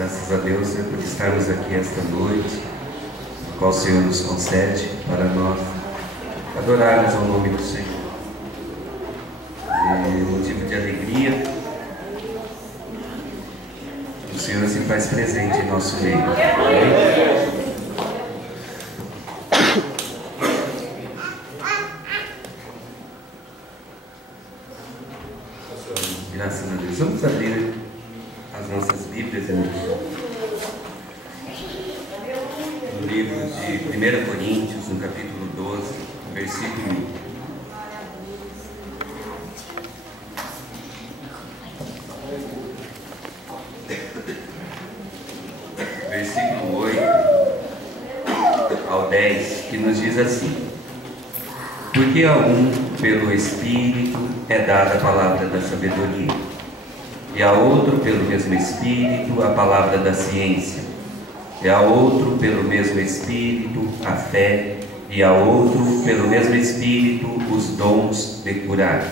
Graças a Deus, né, por estarmos aqui esta noite, a qual o Senhor nos concede para nós adorarmos ao nome do Senhor. É motivo de alegria, o Senhor se faz presente em nosso meio. Amém? Graças a Deus. Vamos abrir as nossas Bíblias, irmãos. No livro de 1 Coríntios, no capítulo 12, versículo 1. Versículo 8 ao 10, que nos diz assim: porque a um, pelo Espírito, é dada a palavra da sabedoria, e a outro, pelo mesmo Espírito, a palavra da ciência, e a outro, pelo mesmo Espírito, a fé, e a outro, pelo mesmo Espírito, os dons de curar,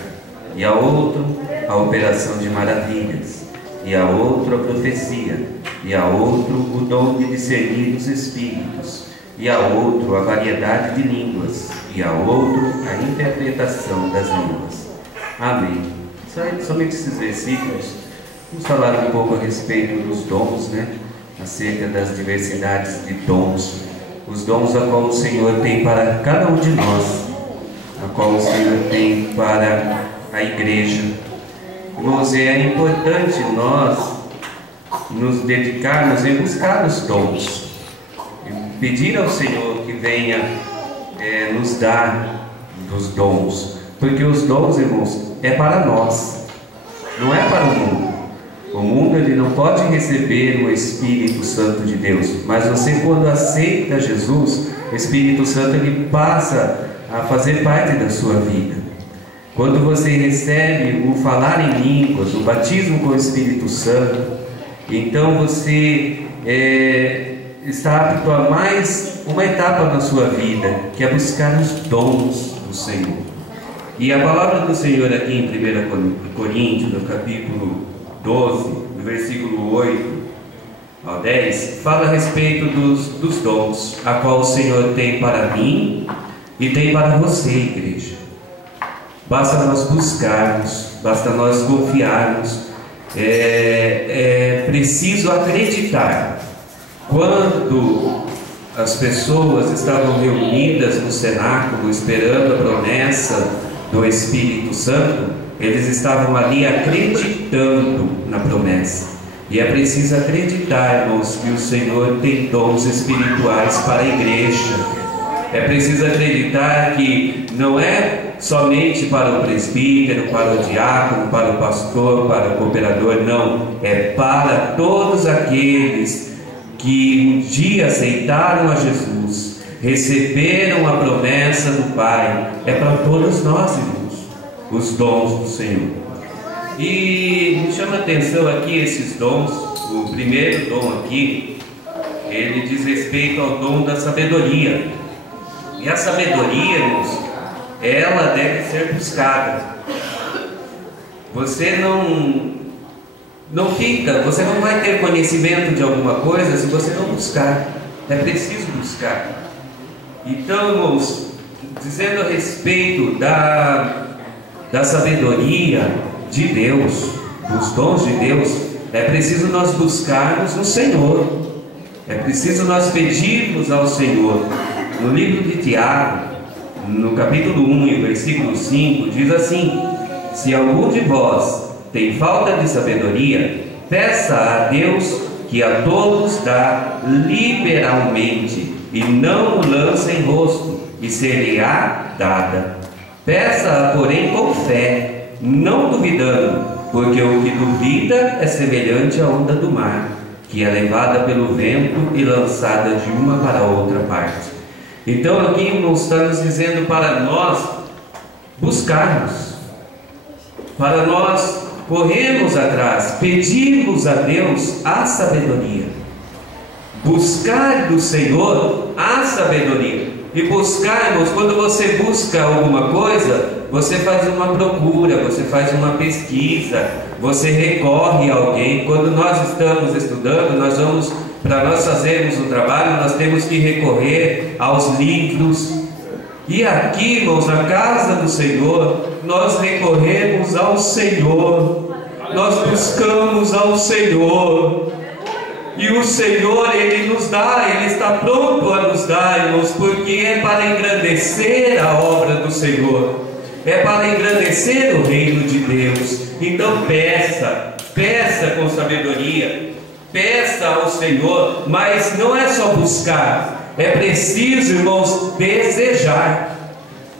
e a outro, a operação de maravilhas, e a outro, a profecia, e a outro, o dom de discernir os espíritos, e a outro, a variedade de línguas, e a outro, a interpretação das línguas. Amém. Somente esses versículos. Vamos falar um pouco a respeito dos dons, né? Acerca das diversidades de dons. Os dons a qual o Senhor tem para cada um de nós, a qual o Senhor tem para a igreja. Irmãos, é importante nós nos dedicarmos em buscar os dons, e pedir ao Senhor que venha nos dar dos dons, porque os dons, irmãos, é para nós, não é para o mundo. O mundo, ele não pode receber o Espírito Santo de Deus, mas você, quando aceita Jesus, o Espírito Santo, ele passa a fazer parte da sua vida. Quando você recebe o falar em línguas, o batismo com o Espírito Santo, então você está apto a mais uma etapa na sua vida, que é buscar os dons do Senhor. E a palavra do Senhor aqui em 1 Coríntios, no capítulo 12, no versículo 8 ao 10, fala a respeito dos dons, a qual o Senhor tem para mim e tem para você, igreja. Basta nós buscarmos, basta nós confiarmos, é preciso acreditar. Quando as pessoas estavam reunidas no cenáculo esperando a promessa do Espírito Santo, eles estavam ali acreditando na promessa. E é preciso acreditar, irmãos, que o Senhor tem dons espirituais para a igreja. É preciso acreditar que não é somente para o presbítero, para o diácono, para o pastor, para o cooperador, não. É para todos aqueles que um dia aceitaram a Jesus, receberam a promessa do Pai. É para todos nós, irmãos, os dons do Senhor. E me chama a atenção aqui esses dons. O primeiro dom aqui, ele diz respeito ao dom da sabedoria. E a sabedoria, irmãos, ela deve ser buscada. Você você não vai ter conhecimento de alguma coisa se você não buscar. É preciso buscar. Então, irmãos, dizendo a respeito da sabedoria de Deus, dos dons de Deus, é preciso nós buscarmos no Senhor. É preciso nós pedirmos ao Senhor. No livro de Tiago, no capítulo 1 e versículo 5, diz assim: se algum de vós tem falta de sabedoria, peça a Deus, que a todos dá liberalmente, e não o lança em rosto, e ser-lhe-á dada. Peça-a, porém, com fé, não duvidando, porque o que duvida é semelhante à onda do mar, que é levada pelo vento e lançada de uma para outra parte. Então aqui está nos dizendo para nós buscarmos, para nós corrermos atrás, pedirmos a Deus a sabedoria, buscar do Senhor a sabedoria. E buscarmos, quando você busca alguma coisa, você faz uma procura, você faz uma pesquisa, você recorre a alguém. Quando nós estamos estudando, para nós fazermos um trabalho, nós temos que recorrer aos livros. E aqui, irmãos, na casa do Senhor, nós recorremos ao Senhor, nós buscamos ao Senhor, e o Senhor, Ele nos dá, Ele está pronto a nos dar, irmãos, porque é para engrandecer a obra do Senhor, é para engrandecer o reino de Deus. Então peça com sabedoria, peça ao Senhor, mas não é só buscar, é preciso, irmãos, desejar.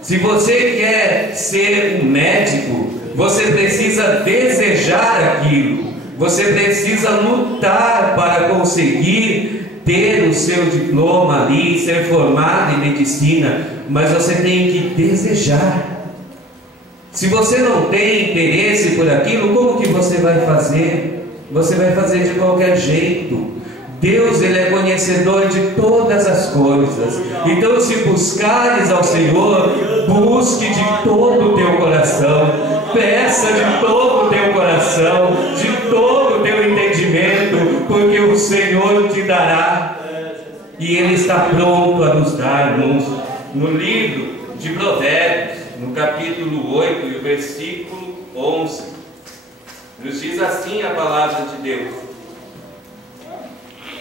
Se você quer ser um médico, você precisa desejar aquilo, você precisa lutar para conseguir ter o seu diploma ali, ser formado em medicina, mas você tem que desejar. Se você não tem interesse por aquilo, como que você vai fazer? Você vai fazer de qualquer jeito. Deus, Ele é conhecedor de todas as coisas. Então, se buscares ao Senhor, busque de todo o teu coração, peça de todo o teu coração, de todo o teu entendimento, porque o Senhor te dará, e Ele está pronto a nos dar, irmãos. No livro de Provérbios, no capítulo 8 e o versículo 11, nos diz assim a palavra de Deus: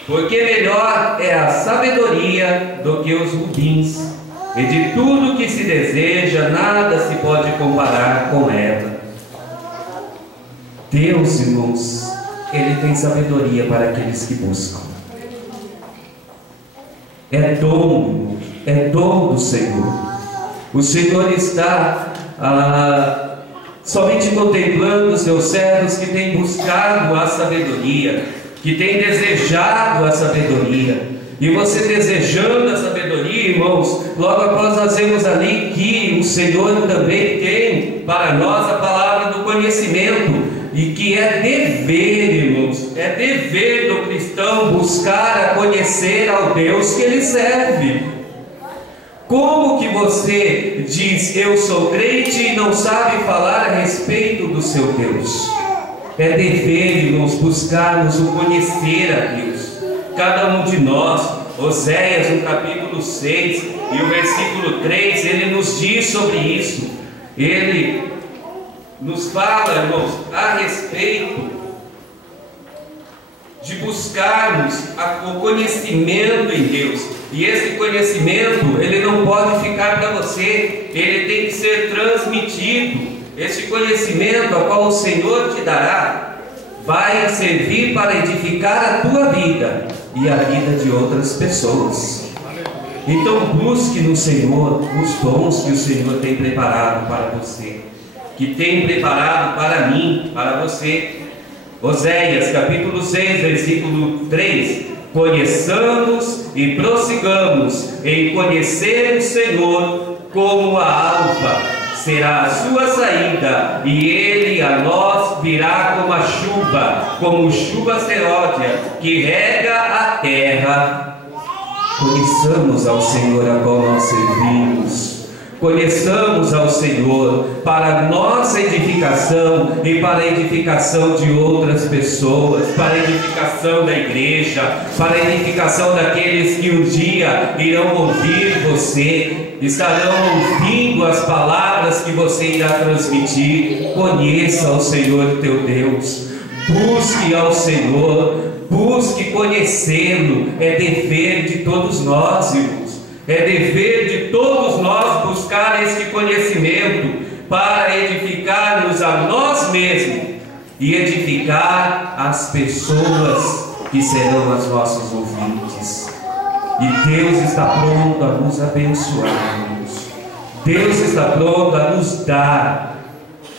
porque melhor é a sabedoria do que os rubins, e de tudo que se deseja, nada se pode comparar com ela. Deus, irmãos, Ele tem sabedoria para aqueles que buscam. É dom, irmãos, é dom do Senhor. O Senhor está somente contemplando os seus servos que têm buscado a sabedoria, que têm desejado a sabedoria. E você desejando a sabedoria, irmãos, logo após nós vemos ali que o Senhor também tem para nós a palavra do conhecimento, e que é dever, irmãos, é dever do cristão buscar a conhecer ao Deus que ele serve. Como que você diz, eu sou crente, e não sabe falar a respeito do seu Deus? É dever, irmãos, buscarmos o conhecer a Deus. Cada um de nós, Oséias, no capítulo 6 e o versículo 3, ele nos diz sobre isso. Ele nos fala, irmãos, a respeito de buscarmos o conhecimento em Deus. E esse conhecimento, ele não pode ficar para você, ele tem que ser transmitido. Este conhecimento ao qual o Senhor te dará vai servir para edificar a tua vida e a vida de outras pessoas. Então busque no Senhor os dons que o Senhor tem preparado para você, que tem preparado para mim, para você. Oséias capítulo 6, versículo 3: conheçamos e prossigamos em conhecer o Senhor, como a alva será a sua saída, e ele a nós virá como a chuva, como chuva seródia, que rega a terra. Conheçamos ao Senhor a qual nós servimos. Conheçamos ao Senhor para nossa edificação e para a edificação de outras pessoas, para a edificação da igreja, para a edificação daqueles que um dia irão ouvir você, estarão ouvindo as palavras que você irá transmitir. Conheça ao Senhor teu Deus, busque ao Senhor, busque conhecê-lo. É dever de todos nós, irmãos. É dever de todos nós buscar este conhecimento para edificar-nos a nós mesmos e edificar as pessoas que serão as nossas ouvintes. E Deus está pronto a nos abençoar-nos. Deus está pronto a nos dar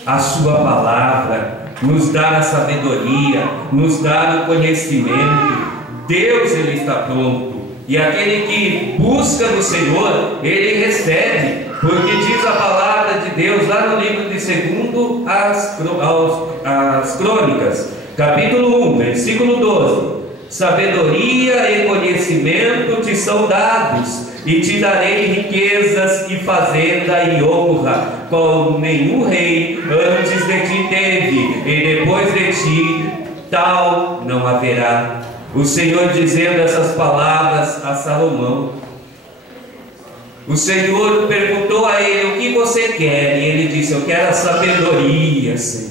a sua palavra, nos dar a sabedoria, nos dar o conhecimento. Deus, Ele está pronto. E aquele que busca no Senhor, ele recebe, porque diz a palavra de Deus lá no livro de 2 as Crônicas, capítulo 1, versículo 12: sabedoria e conhecimento te são dados, e te darei riquezas e fazenda e honra, qual nenhum rei antes de ti teve, e depois de ti tal não haverá. O Senhor dizendo essas palavras a Salomão. O Senhor perguntou a ele: o que você quer? E ele disse: eu quero a sabedoria, Senhor.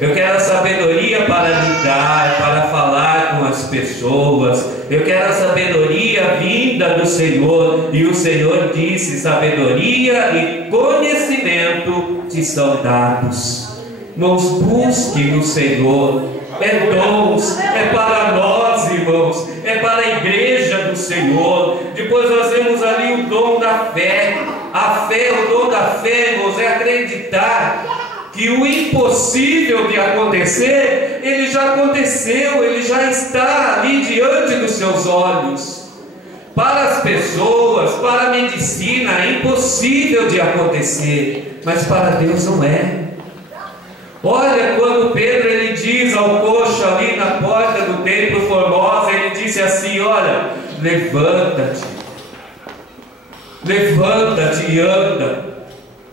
Eu quero a sabedoria para lidar, para falar com as pessoas. Eu quero a sabedoria vinda do Senhor. E o Senhor disse: sabedoria e conhecimento te são dados. Irmãos, busque no Senhor. É dons, é para nós, irmãos, é para a igreja do Senhor. Depois nós temos ali o dom da fé. A fé, o dom da fé, irmãos, é acreditar que o impossível de acontecer, ele já aconteceu, ele já está ali diante dos seus olhos. Para as pessoas, para a medicina, é impossível de acontecer, mas para Deus não é. Olha, quando Pedro ele diz ao coxo ali na porta do templo Formosa, ele disse assim: olha, levanta-te e anda.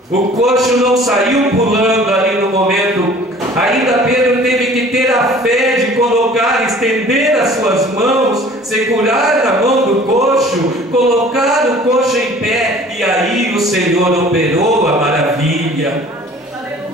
O coxo não saiu pulando ali no momento. Ainda Pedro teve que ter a fé de colocar, estender as suas mãos, segurar na mão do coxo, colocar o coxo em pé, e aí o Senhor operou a maravilha.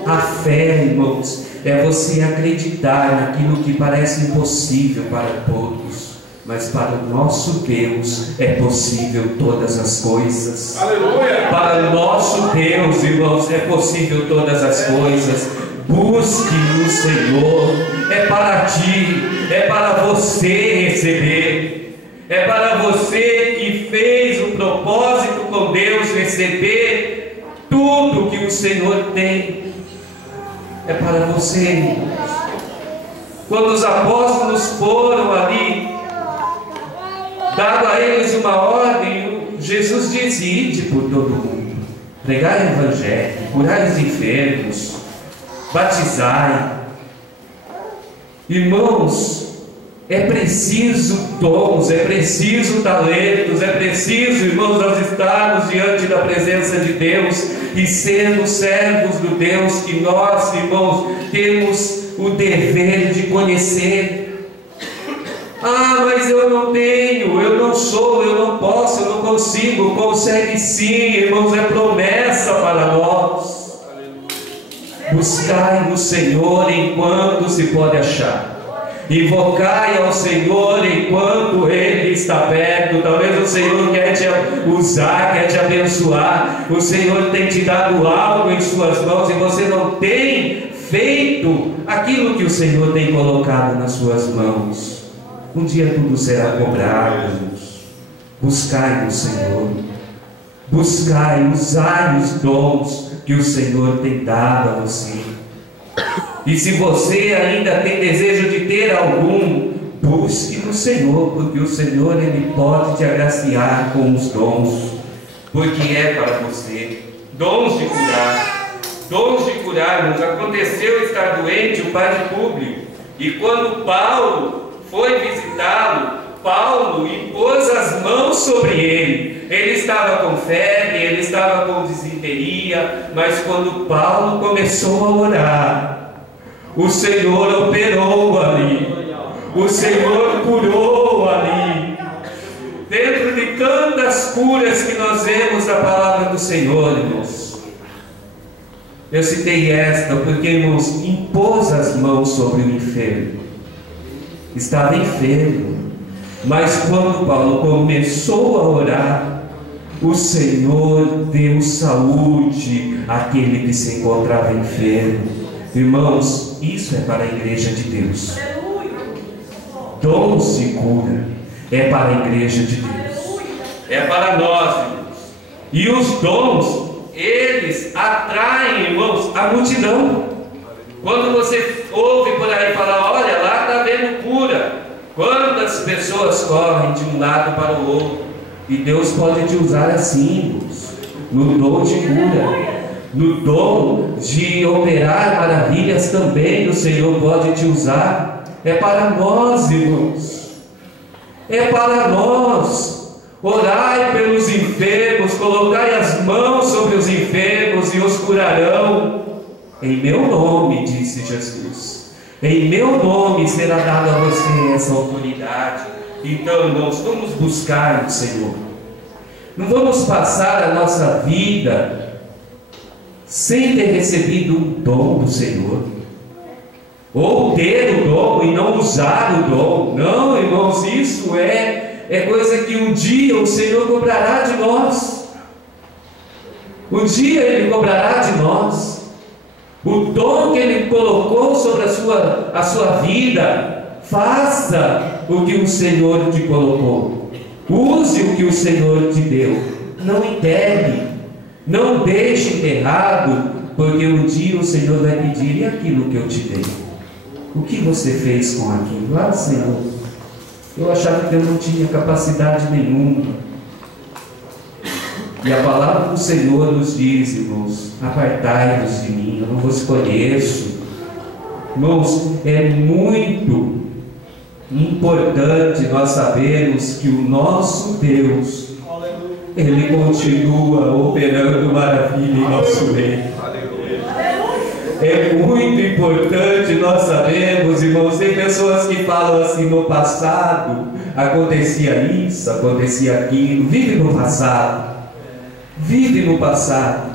A fé, irmãos, é você acreditar naquilo que parece impossível para todos, mas para o nosso Deus é possível todas as coisas. Aleluia! Para o nosso Deus, irmãos, é possível todas as coisas. Busque no Senhor. É para ti, é para você receber. É para você que fez o propósito com Deus receber tudo que o Senhor tem. É para você, irmãos. Quando os apóstolos foram ali, dado a eles uma ordem, Jesus disse: ide por todo mundo, pregai o evangelho, curai os enfermos, batizai. Irmãos, é preciso dons, é preciso talentos, é preciso, irmãos, nós estarmos diante da presença de Deus e sermos servos do Deus que nós, irmãos, temos o dever de conhecer. Ah, mas eu não tenho, eu não sou, eu não posso, eu não consigo. Consegue sim, irmãos, é promessa para nós. Buscai no Senhor enquanto se pode achar. Invocai ao Senhor enquanto Ele está perto. Talvez o Senhor quer te usar, quer te abençoar. O Senhor tem te dado algo em suas mãos e você não tem feito aquilo que o Senhor tem colocado nas suas mãos. Um dia tudo será cobrado. Buscai no Senhor. Buscai, usai os dons que o Senhor tem dado a você. E se você ainda tem desejo de ter algum, busque no Senhor, porque o Senhor Ele pode te agraciar com os dons, porque é para você. Dons de curar. Dons de curar. Nos aconteceu estar doente o padre Públio, e quando Paulo foi visitá-lo, Paulo impôs as mãos sobre ele. Ele estava com febre, ele estava com disenteria, mas quando Paulo começou a orar, o Senhor operou ali, o Senhor curou ali. Dentro de tantas curas que nós vemos na palavra do Senhor, irmãos, eu citei esta porque, irmãos, impôs as mãos sobre o enfermo. Estava enfermo, mas quando Paulo começou a orar, o Senhor deu saúde àquele que se encontrava enfermo. Irmãos, isso é para a igreja de Deus. Dons de cura é para a igreja de Deus. É para nós, irmãos. E os dons, eles atraem, irmãos, a multidão. Quando você ouve por aí falar: olha, lá está havendo cura, quantas pessoas correm de um lado para o outro. E Deus pode te usar assim, irmãos, no dom de cura. No dom de operar maravilhas também o Senhor pode te usar. É para nós, irmãos. É para nós. Orai pelos enfermos, colocai as mãos sobre os enfermos e os curai. curarão em meu nome, disse Jesus. Em meu nome será dada a você essa autoridade. Então, irmãos, vamos buscar o Senhor. Não vamos passar a nossa vida sem ter recebido um dom do Senhor, ou ter o dom e não usar o dom. Não, irmãos, isso é coisa que um dia o Senhor cobrará de nós. Um dia Ele cobrará de nós. O dom que Ele colocou sobre a sua vida, faça o que o Senhor te colocou. Use o que o Senhor te deu. Não enterre, não deixe enterrado, porque um dia o Senhor vai pedir: e aquilo que eu te dei? O que você fez com aquilo? Ah, Senhor, eu achava que eu não tinha capacidade nenhuma. E a palavra do Senhor nos diz, irmãos: apartai-vos de mim, eu não vos conheço. Irmãos, é muito importante nós sabermos que o nosso Deus, Ele continua operando maravilha em nosso meio. É muito importante nós sabermos, irmãos. Tem pessoas que falam assim: no passado acontecia isso, acontecia aquilo. Vive no passado. Vive no passado.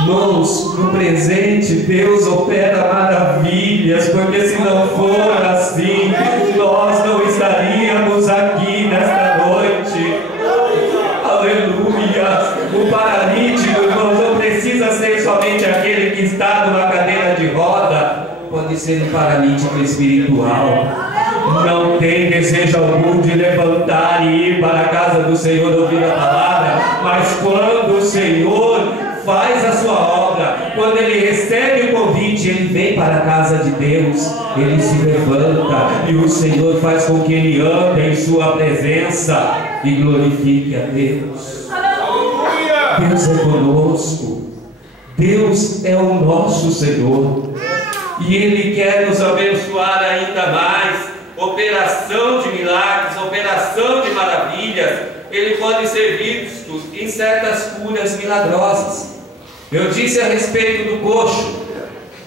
Irmãos, no presente Deus opera maravilhas, porque se não for assim, nós não estaríamos aqui nesta noite. Aleluia! O paralítico, irmãos, não precisa ser somente aquele que está numa cadeira de roda. Pode ser um paralítico espiritual. Não tem desejo algum de levantar e ir para a casa do Senhor ouvir a palavra, mas quando o Senhor faz a sua obra, quando Ele recebe o convite, Ele vem para a casa de Deus, Ele se levanta e o Senhor faz com que Ele ande em sua presença e glorifique a Deus. Deus é conosco, Deus é o nosso Senhor, e Ele quer nos abençoar ainda mais. Operação de milagres, operação de maravilhas. Ele pode ser visto em certas curas milagrosas. Eu disse a respeito do coxo.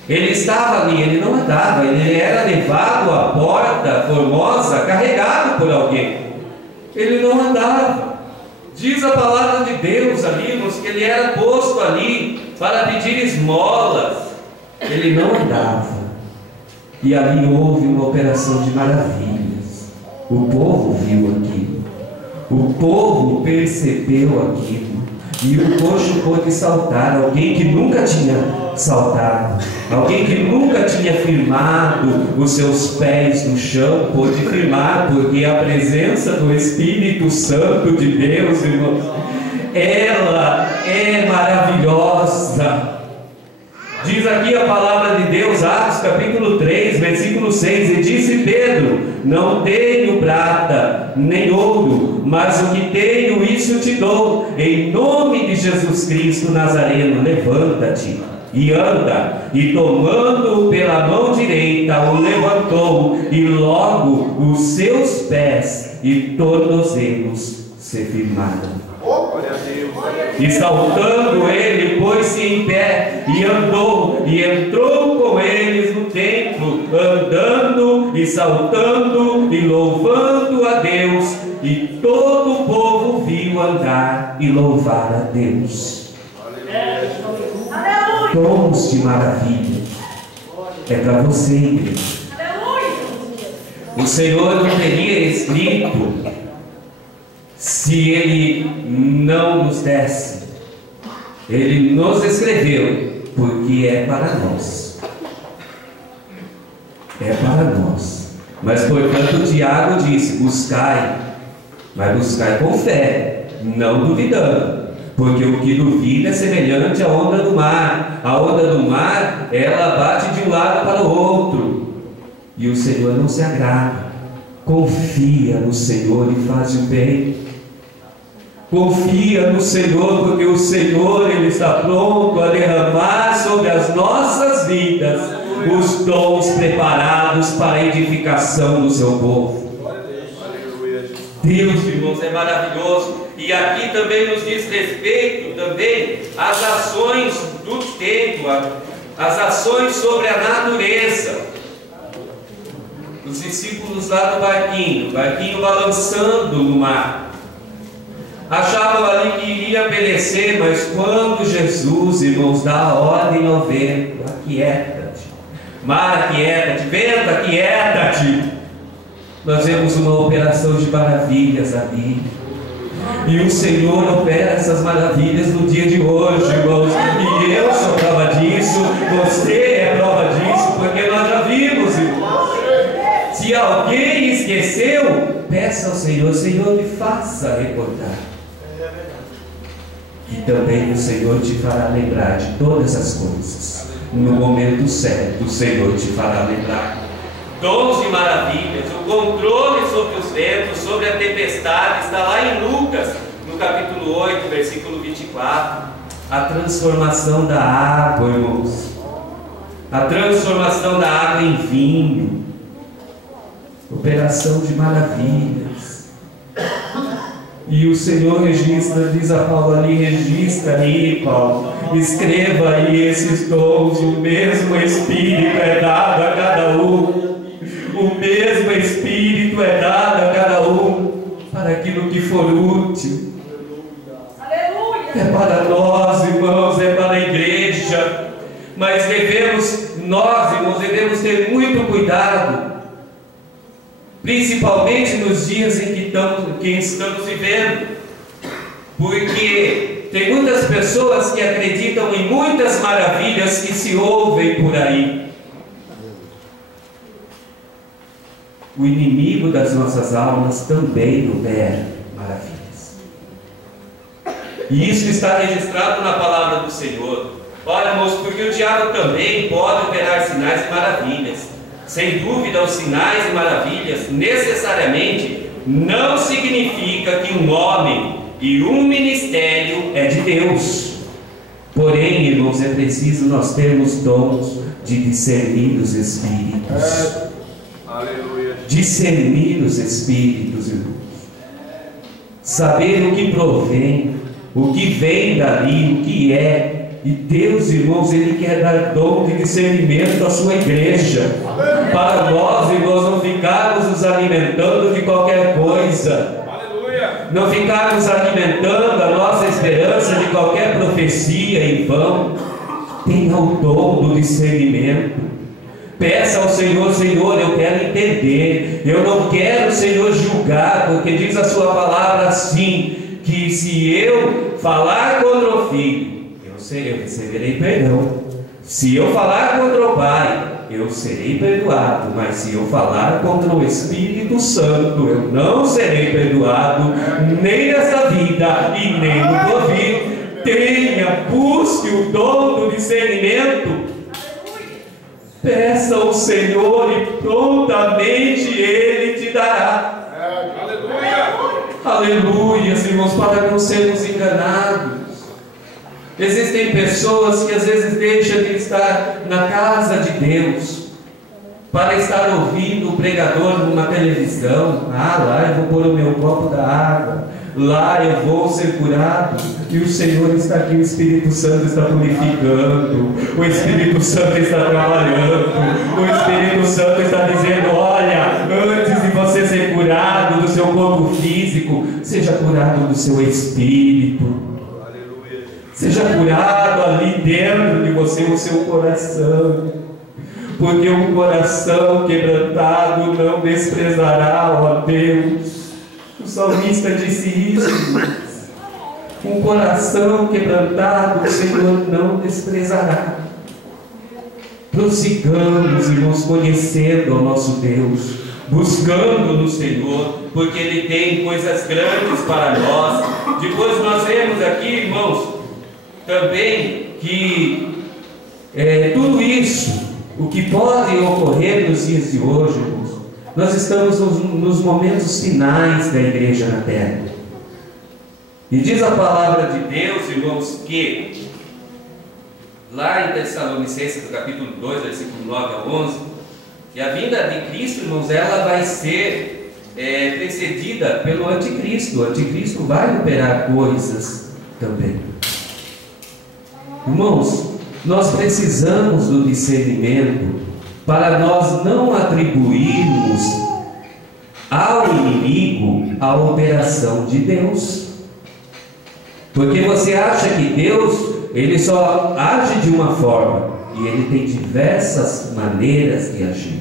Ele estava ali, ele não andava, ele era levado à porta formosa, carregado por alguém. Ele não andava. Diz a palavra de Deus ali, irmãos, que ele era posto ali para pedir esmolas. Ele não andava. E ali houve uma operação de maravilhas. O povo viu aquilo. O povo percebeu aquilo. E o coxo pôde saltar. Alguém que nunca tinha saltado, alguém que nunca tinha firmado os seus pés no chão, pôde firmar, porque a presença do Espírito Santo de Deus, irmãos, ela é maravilhosa. Diz aqui a palavra de Deus, Atos capítulo 3, versículo 6, e disse Pedro: não tenho prata nem ouro, mas o que tenho, isso te dou. Em nome de Jesus Cristo Nazareno, levanta-te e anda. E tomando-o pela mão direita, o levantou, e logo os seus pés e tornozelos se firmaram. E saltando ele, pôs-se em pé e andou, e entrou com eles no templo, andando e saltando e louvando a Deus, e todo o povo viu andar e louvar a Deus. Dons de maravilha é para você, igreja. O Senhor não teria escrito se Ele não nos desse. Ele nos escreveu porque é para nós. É para nós. Mas portanto Tiago disse: buscai, mas buscai com fé, não duvidando, porque o que duvida é semelhante à onda do mar. A onda do mar, ela bate de um lado para o outro, e o Senhor não se agrada. Confia no Senhor e faz o bem. Confia no Senhor, porque o Senhor, Ele está pronto a derramar sobre as nossas vidas os dons preparados para a edificação do seu povo. Deus, irmãos, é maravilhoso. E aqui também nos diz respeito também às ações do tempo, as ações sobre a natureza. Os discípulos lá do barquinho balançando no mar, achavam ali que iria perecer, mas quando Jesus, irmãos, dá a ordem ao vento: aquieta-te, mar, aquieta-te, vento, aquieta-te, nós vemos uma operação de maravilhas ali. E o Senhor opera essas maravilhas no dia de hoje, irmãos. E eu sou prova disso, você é prova disso, porque nós já vimos, irmãos. Se alguém esqueceu, peça ao Senhor: Senhor, me faça recordar. E também o Senhor te fará lembrar de todas as coisas. No momento certo, o Senhor te fará lembrar. Dons e maravilhas, o controle sobre os ventos, sobre a tempestade, está lá em Lucas, no capítulo 8, versículo 24. A transformação da água, irmãos. A transformação da água em vinho. Operação de maravilhas. E o Senhor registra, diz a Paulo ali: registra aí, Paulo, escreva aí esses dons. O mesmo Espírito é dado a cada um. O mesmo Espírito é dado a cada um para aquilo que for útil. É para nós, irmãos, é para a igreja. Mas nós, irmãos, devemos ter muito cuidado, principalmente nos dias em que estamos vivendo, porque tem muitas pessoas que acreditam em muitas maravilhas que se ouvem por aí. O inimigo das nossas almas também opera maravilhas. E isso está registrado na palavra do Senhor. Olha, irmãos, porque o diabo também pode operar sinais e maravilhas. Sem dúvida, os sinais e maravilhas necessariamente não significa que um homem e um ministério é de Deus. Porém, irmãos, é preciso nós termos dons de discernir os espíritos. Aleluia. Discernir os espíritos, irmãos. Saber o que provém, o que vem dali, o que é. E Deus, irmãos, Ele quer dar dom de discernimento à sua igreja, para nós, irmãos, não ficarmos nos alimentando de qualquer coisa. Aleluia. Não ficarmos alimentando a nossa esperança de qualquer profecia em vão. Tenha o dom do discernimento. Peça ao Senhor: Senhor, eu quero entender, eu não quero, Senhor, julgar, porque diz a sua palavra assim, que se eu falar contra o filho, eu receberei perdão. Se eu falar contra o Pai, eu serei perdoado. Mas se eu falar contra o Espírito Santo, eu não serei perdoado, nem nesta vida e nem no porvir. Busque o dom do discernimento. Peça ao Senhor e prontamente Ele te dará. Aleluia. Aleluia, irmãos, para não sermos enganados. Existem pessoas que às vezes deixam de estar na casa de Deus para estar ouvindo o pregador numa televisão. Lá eu vou pôr o meu copo da água, lá eu vou ser curado. E o Senhor está aqui, o Espírito Santo está purificando, o Espírito Santo está trabalhando, o Espírito Santo está dizendo: olha, antes de você ser curado do seu corpo físico, seja curado do seu espírito. Seja curado ali dentro de você, o seu coração. Porque um coração quebrantado não desprezará, ó Deus. O salmista disse isso. Um coração quebrantado o Senhor não desprezará. Prossigamos, irmãos, conhecendo ao nosso Deus, buscando no Senhor, porque Ele tem coisas grandes para nós. Depois nós vemos aqui, irmãos, também que tudo isso, o que pode ocorrer nos dias de hoje, irmãos, nós estamos nos momentos finais da igreja na terra. E diz a palavra de Deus, irmãos, que lá em Tessalonicenses, no capítulo 2, versículo 9 a 11, que a vinda de Cristo, irmãos, ela vai ser precedida pelo anticristo. O anticristo vai operar coisas também. Irmãos, nós precisamos do discernimento para nós não atribuirmos ao inimigo a operação de Deus. Porque você acha que Deus, ele só age de uma forma, e ele tem diversas maneiras de agir.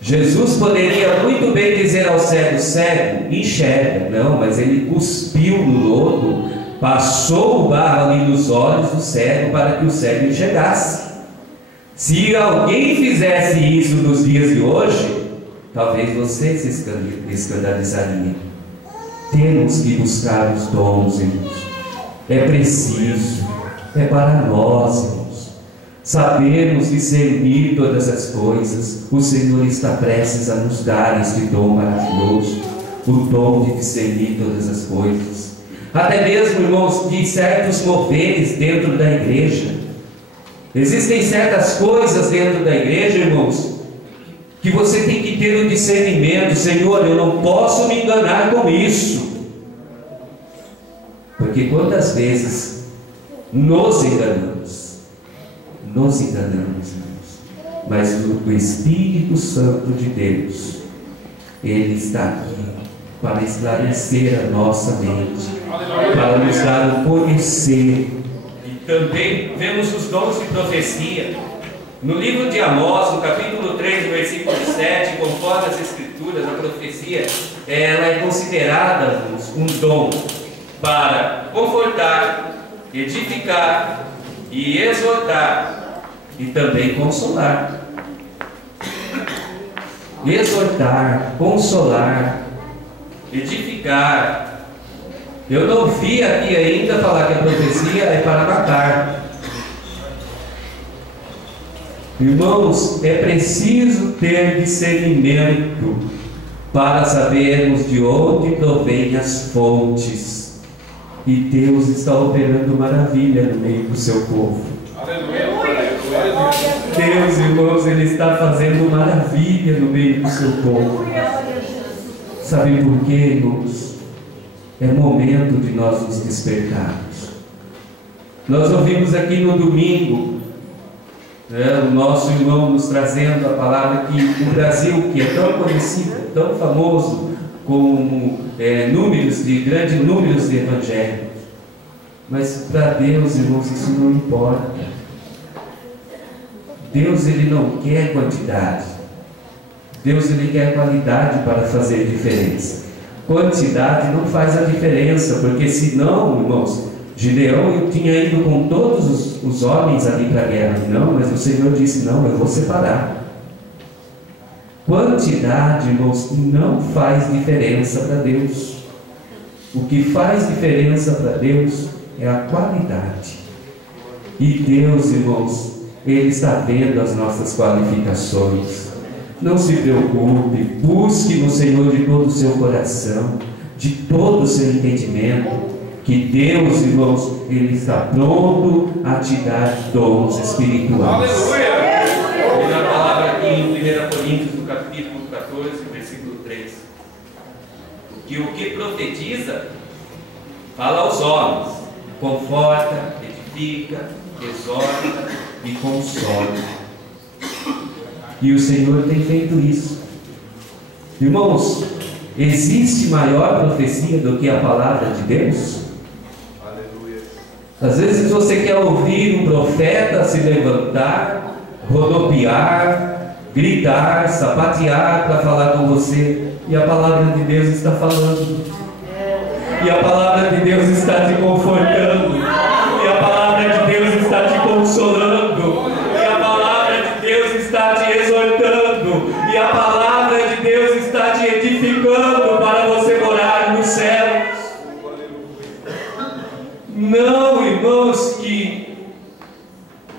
Jesus poderia muito bem dizer ao cego: cego, enxerga. Não, mas ele cuspiu no lodo, passou o barro ali nos olhos do cego para que o cego enxergasse. Se alguém fizesse isso nos dias de hoje, talvez você se escandalizaria. Temos que buscar os dons, irmãos. É preciso, é para nós, irmãos, sabermos discernir todas as coisas. O Senhor está prestes a nos dar este dom maravilhoso, o dom de discernir todas as coisas. Até mesmo, irmãos, de certos moveres dentro da igreja. Existem certas coisas dentro da igreja, irmãos, que você tem que ter o discernimento. Senhor, eu não posso me enganar com isso. Porque quantas vezes nos enganamos, irmãos. Mas o Espírito Santo de Deus, ele está aqui para esclarecer a nossa mente, para nos dar o conhecer. E também vemos os dons de profecia. No livro de Amós, no capítulo 3, versículo 7, conforme as Escrituras, a profecia, ela é considerada um dom para confortar, edificar e exortar, e também consolar. Exortar, consolar, edificar. Eu não vi aqui ainda falar que a profecia é para matar. Irmãos, é preciso ter discernimento para sabermos de onde provém as fontes. E Deus está operando maravilha no meio do seu povo. Deus, irmãos, ele está fazendo maravilha no meio do seu povo. Sabe por quê, irmãos? É momento de nós nos despertarmos. Nós ouvimos aqui no domingo, o nosso irmão nos trazendo a palavra que o Brasil, que é tão conhecido, tão famoso, com grandes números de evangelhos. Mas para Deus, irmãos, isso não importa. Deus, ele não quer quantidade. Deus, ele quer qualidade para fazer diferença. Quantidade não faz a diferença, porque senão, irmãos, Gideão tinha ido com todos os homens ali para a guerra. Não, mas o Senhor disse: não, eu vou separar. Quantidade, irmãos, não faz diferença para Deus. O que faz diferença para Deus é a qualidade. E Deus, irmãos, ele está vendo as nossas qualificações. Não se preocupe, busque no Senhor de todo o seu coração, de todo o seu entendimento, que Deus, irmãos, ele está pronto a te dar dons espirituais. Aleluia! Na palavra aqui em 1 Coríntios, no capítulo 14, versículo 3. Que o que profetiza, fala aos homens, conforta, edifica, exorta e consola. E o Senhor tem feito isso. Irmãos, existe maior profecia do que a palavra de Deus? Aleluia. Às vezes você quer ouvir um profeta se levantar, rodopiar, gritar, sapatear para falar com você, e a palavra de Deus está falando, e a palavra de Deus está te confortando, e a palavra de Deus está te consolando, e a palavra de Deus está te exortando, e a palavra de Deus está te edificando para você morar nos céus. Não, irmãos, que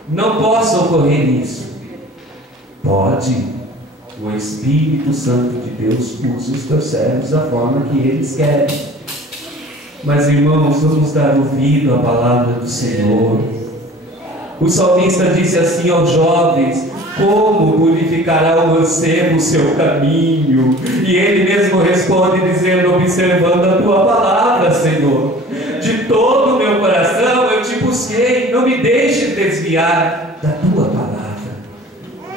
não possa ocorrer isso. Pode. O Espírito Santo de Deus usa os teus servos da forma que eles querem. Mas, irmãos, vamos dar ouvido à palavra do Senhor. O salmista disse assim aos jovens: como purificará o mancebo o seu caminho? E ele mesmo responde dizendo, observando a tua palavra, Senhor. De todo o meu coração eu te busquei, não me deixes desviar da tua palavra.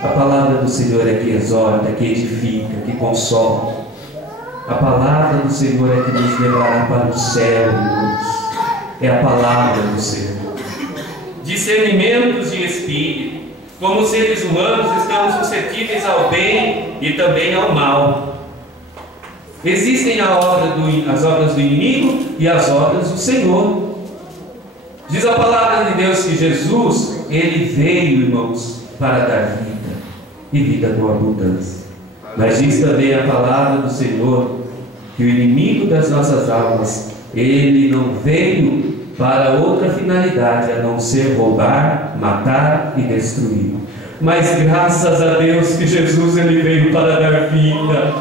A palavra do Senhor é que exorta, que edifica, que consola. A palavra do Senhor é que nos levará para o céu, irmãos. É a palavra do Senhor. Discernimentos de espírito. Como seres humanos estamos suscetíveis ao bem e também ao mal. Existem as obras do inimigo e as obras do Senhor. Diz a palavra de Deus que Jesus, ele veio, irmãos, para dar vida e vida com abundância. Mas diz também a palavra do Senhor que o inimigo das nossas almas, ele não veio para outra finalidade a não ser roubar, matar e destruir. Mas graças a Deus que Jesus ele veio para dar vida.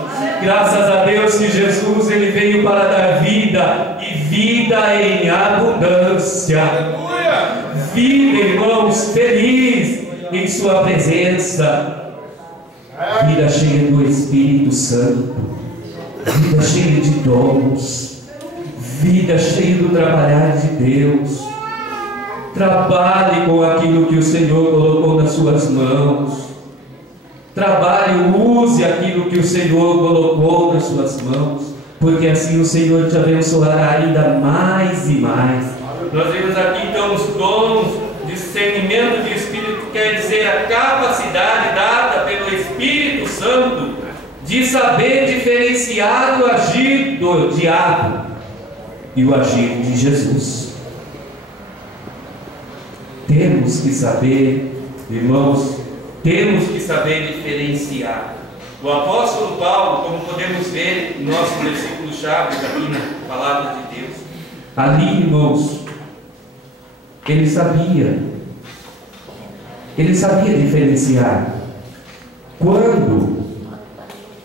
Graças a Deus que Jesus ele veio para dar vida e vida em abundância. Vida, irmãos, feliz em sua presença. Vida cheia do Espírito Santo. Vida cheia de dons. Vida cheia do trabalhar de Deus. Trabalhe com aquilo que o Senhor colocou nas suas mãos. Trabalhe, use aquilo que o Senhor colocou nas suas mãos, porque assim o Senhor te abençoará ainda mais e mais. Nós vemos aqui então os dons, discernimento de Espírito, quer dizer a capacidade dada pelo Espírito Santo de saber diferenciar o agir do diabo e o agir de Jesus. Temos que saber, irmãos, temos que saber diferenciar. O apóstolo Paulo, como podemos ver no nosso versículo chave aqui na palavra de Deus, ali, irmãos, ele sabia diferenciar. Quando,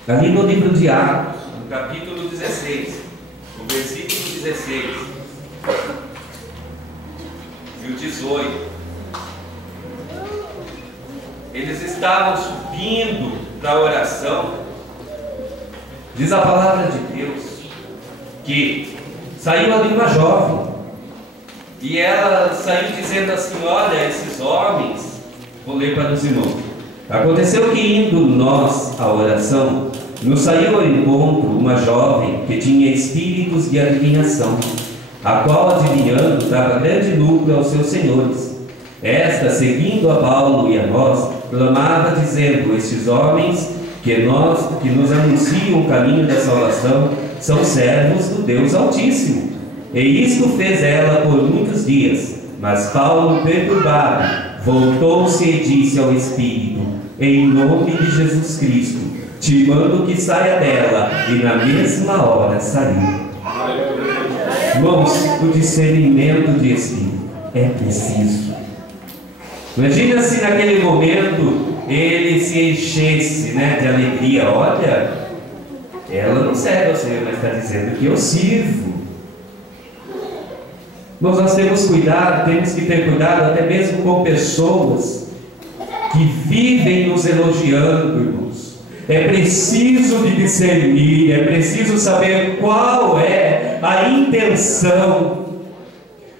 ali no livro de Atos, no capítulo 16, no versículo 16 e o 18, eles estavam subindo da oração. Diz a palavra de Deus que saiu ali uma jovem e ela saiu dizendo assim: olha, esses homens, vou ler para os irmãos. Aconteceu que indo nós à oração, nos saiu ao encontro uma jovem que tinha espíritos de adivinhação, a qual adivinhando dava grande lucro aos seus senhores. Esta, seguindo a Paulo e a nós, clamava dizendo: estes homens que nos anunciam o caminho da salvação são servos do Deus Altíssimo. E isto fez ela por muitos dias. Mas Paulo, perturbado, voltou-se e disse ao Espírito: em nome de Jesus Cristo, te mando que saia dela. E na mesma hora saiu. Irmãos, o discernimento de Espírito é preciso. Imagina se naquele momento ele se enchesse, de alegria. Olha, ela não serve ao Senhor, mas está dizendo que eu sirvo. Nós temos que ter cuidado até mesmo com pessoas que vivem nos elogiando, irmãos. É preciso de discernir, é preciso saber qual é a intenção.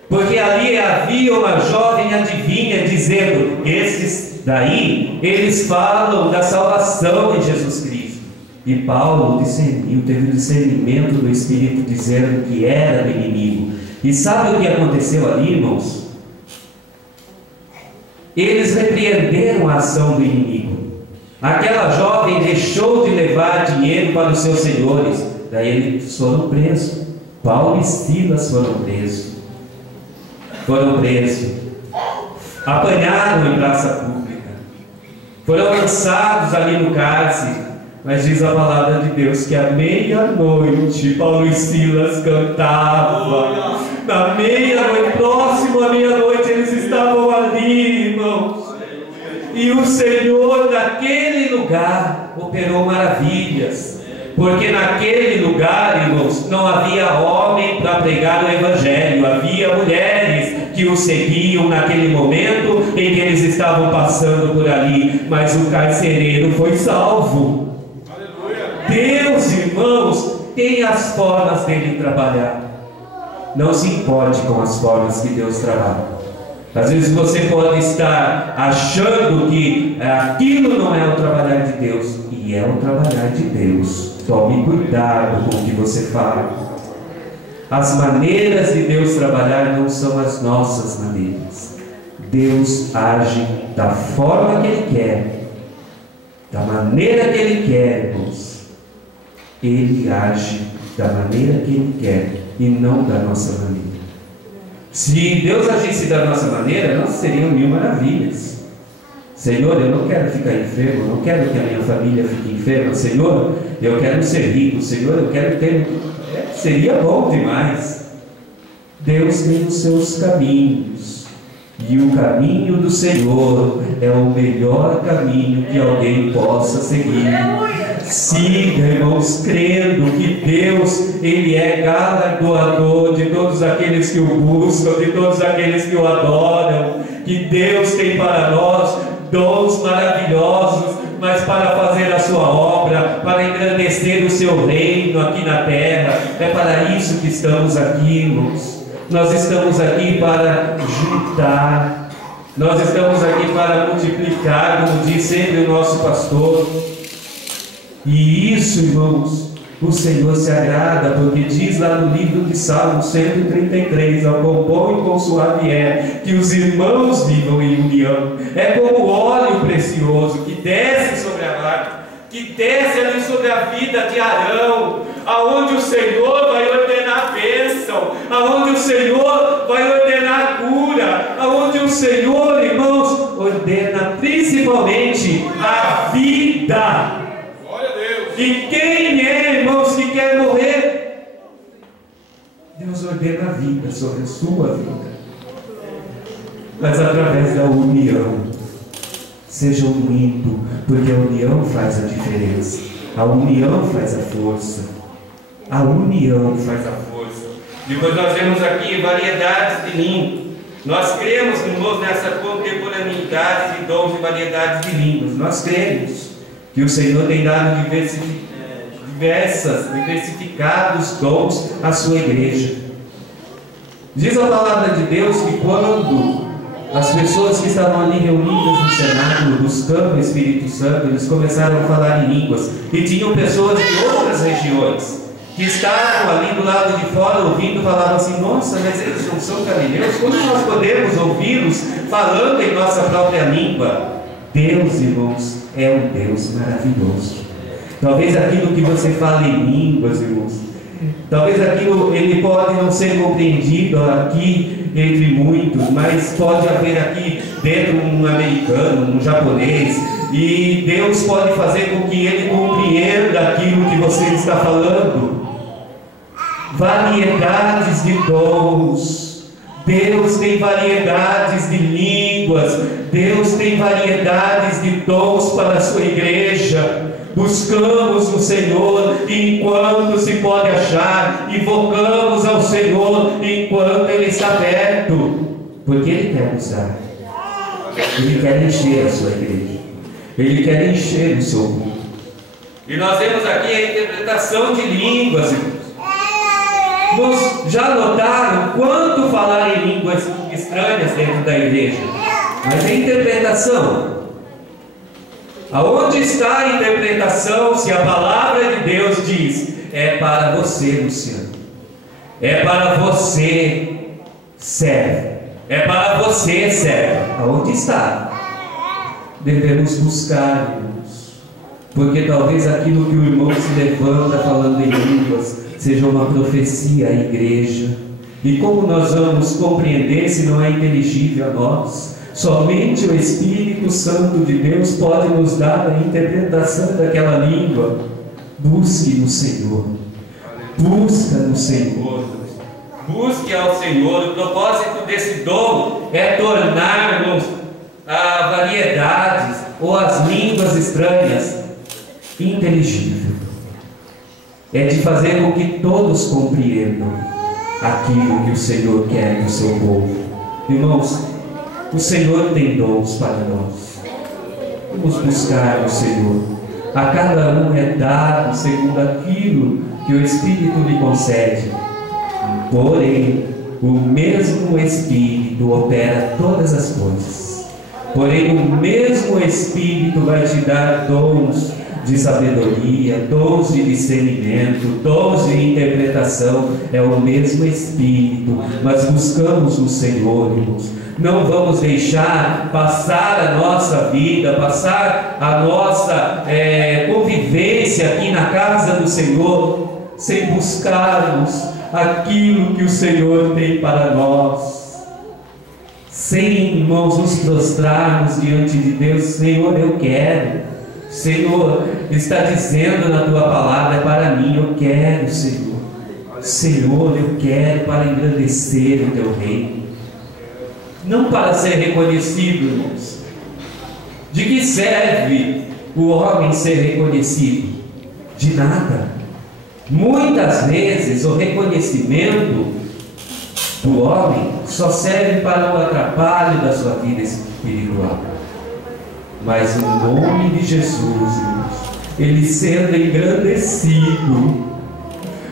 Porque ali havia uma jovem adivinha dizendo: esses daí, eles falam da salvação em Jesus Cristo. E Paulo discerniu, teve o discernimento do Espírito dizendo que era do inimigo. E sabe o que aconteceu ali, irmãos? Eles repreenderam a ação do inimigo. Aquela jovem deixou de levar dinheiro para os seus senhores. Daí eles foram presos. Paulo e Silas foram presos. Apanharam em praça pública, foram lançados ali no cárcere. Mas diz a palavra de Deus que à meia-noite Paulo e Silas cantavam. Na meia-noite, próximo à meia-noite, eles estavam ali, irmãos. E o Senhor naquele lugar operou maravilhas. Porque naquele lugar, irmãos, não havia homem para pregar o Evangelho, havia mulheres que o seguiam naquele momento em que eles estavam passando por ali, mas o carcereiro foi salvo. Deus, irmãos, tem as formas dele trabalhar. Não se importe com as formas que Deus trabalha. Às vezes você pode estar achando que aquilo não é o trabalhar de Deus, e é o trabalhar de Deus. Tome cuidado com o que você fala. As maneiras de Deus trabalhar não são as nossas maneiras. Deus age da forma que Ele quer, da maneira que Ele quer, irmãos. Ele age da maneira que Ele quer e não da nossa maneira. Se Deus agisse da nossa maneira, não seriam 1000 maravilhas. Senhor, eu não quero ficar enfermo, eu não quero que a minha família fique enferma. Senhor, eu quero ser rico. Senhor, eu quero ter... Seria bom demais. Deus tem os seus caminhos, e o caminho do Senhor é o melhor caminho que alguém possa seguir. Siga, irmãos, crendo que Deus, Ele é galardoador de todos aqueles que o buscam, de todos aqueles que o adoram, que Deus tem para nós dons maravilhosos, mas para fazer a sua obra, para engrandecer o seu reino aqui na terra. É para isso que estamos aqui, irmãos. Nós estamos aqui para juntar, nós estamos aqui para multiplicar, como diz sempre o nosso pastor. E isso, irmãos, o Senhor se agrada, porque diz lá no livro de Salmos 133, ao quão bom e quão suave é que os irmãos vivam em união. É como óleo precioso que desce sobre a vaca, que desce ali sobre a vida de Arão, aonde o Senhor vai ordenar a bênção, aonde o Senhor vai ordenar a cura, aonde o Senhor, irmãos, ordena principalmente a vida. E quem é, irmãos, que quer morrer? Deus ordena a vida sobre a sua vida, mas através da união. Seja unido, porque a união faz a diferença. A união faz a força. A união faz a força. Depois nós vemos aqui variedades de línguas. Nós cremos, irmãos, nessa contemporaneidade de dons e variedades de línguas. Nós cremos que o Senhor tem dado diversificados dons à sua igreja. Diz a palavra de Deus que quando as pessoas que estavam ali reunidas no cenáculo, buscando o Espírito Santo, eles começaram a falar em línguas, e tinham pessoas de outras regiões que estavam ali do lado de fora ouvindo, falavam assim: nossa, mas eles não são galileus? Como nós podemos ouvi-los falando em nossa própria língua? Deus, irmãos, é um Deus maravilhoso. Talvez aquilo que você fala em línguas, irmãos, talvez aquilo ele pode não ser compreendido aqui entre muitos, mas pode haver aqui dentro um americano, um japonês, e Deus pode fazer com que ele compreenda aquilo que você está falando. Variedades de dons. Deus tem variedades de línguas. Deus tem variedades de dons para a sua igreja. Buscamos o Senhor enquanto se pode achar, invocamos ao Senhor enquanto Ele está perto, porque Ele quer usar, Ele quer encher a sua igreja, Ele quer encher o seu mundo. E nós vemos aqui a interpretação de línguas. Já notaram quanto falar em línguas estranhas dentro da igreja? Mas a interpretação, aonde está a interpretação se a palavra de Deus diz: é para você, Luciano, é para você, serve, é para você, serve? Aonde está? Devemos buscar, irmãos, porque talvez aquilo que o irmão se levanta falando em línguas seja uma profecia à igreja. E como nós vamos compreender se não é inteligível a nós? Somente o Espírito Santo de Deus pode nos dar a interpretação daquela língua. Busque no Senhor. Busca no Senhor. Busque ao Senhor. O propósito desse dom é tornarmos a variedades ou as línguas estranhas inteligível. É de fazer com que todos compreendam aquilo que o Senhor quer do seu povo. Irmãos, o Senhor tem dons para nós. Vamos buscar o Senhor. A cada um é dado segundo aquilo que o Espírito lhe concede. Porém, o mesmo Espírito opera todas as coisas. Porém, o mesmo Espírito vai te dar dons de sabedoria, dons de discernimento, dons de interpretação. É o mesmo Espírito, mas buscamos o Senhor, irmãos. Não vamos deixar passar a nossa vida, passar a nossa convivência aqui na casa do Senhor, sem buscarmos aquilo que o Senhor tem para nós, sem, irmãos, nos prostrarmos diante de Deus. Senhor, eu quero. Senhor, está dizendo na tua palavra, é para mim, eu quero, Senhor. Senhor, eu quero para engrandecer o teu reino, não para ser reconhecido, irmãos. De que serve o homem ser reconhecido? De nada. Muitas vezes o reconhecimento do homem só serve para o atrapalho da sua vida espiritual. Mas o nome de Jesus, irmãos, ele sendo engrandecido,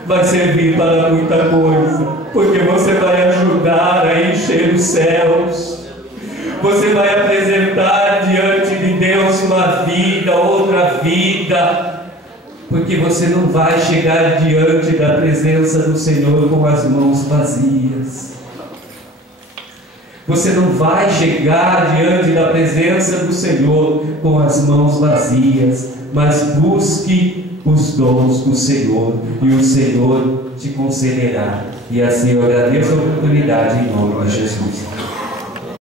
vai servir para muita coisa, porque você vai ajudar a encher os céus, você vai apresentar diante de Deus uma vida, outra vida, porque você não vai chegar diante da presença do Senhor com as mãos vazias. Você não vai chegar diante da presença do Senhor com as mãos vazias, mas busque os dons do Senhor e o Senhor te concederá. E assim eu agradeço a oportunidade em nome de Jesus.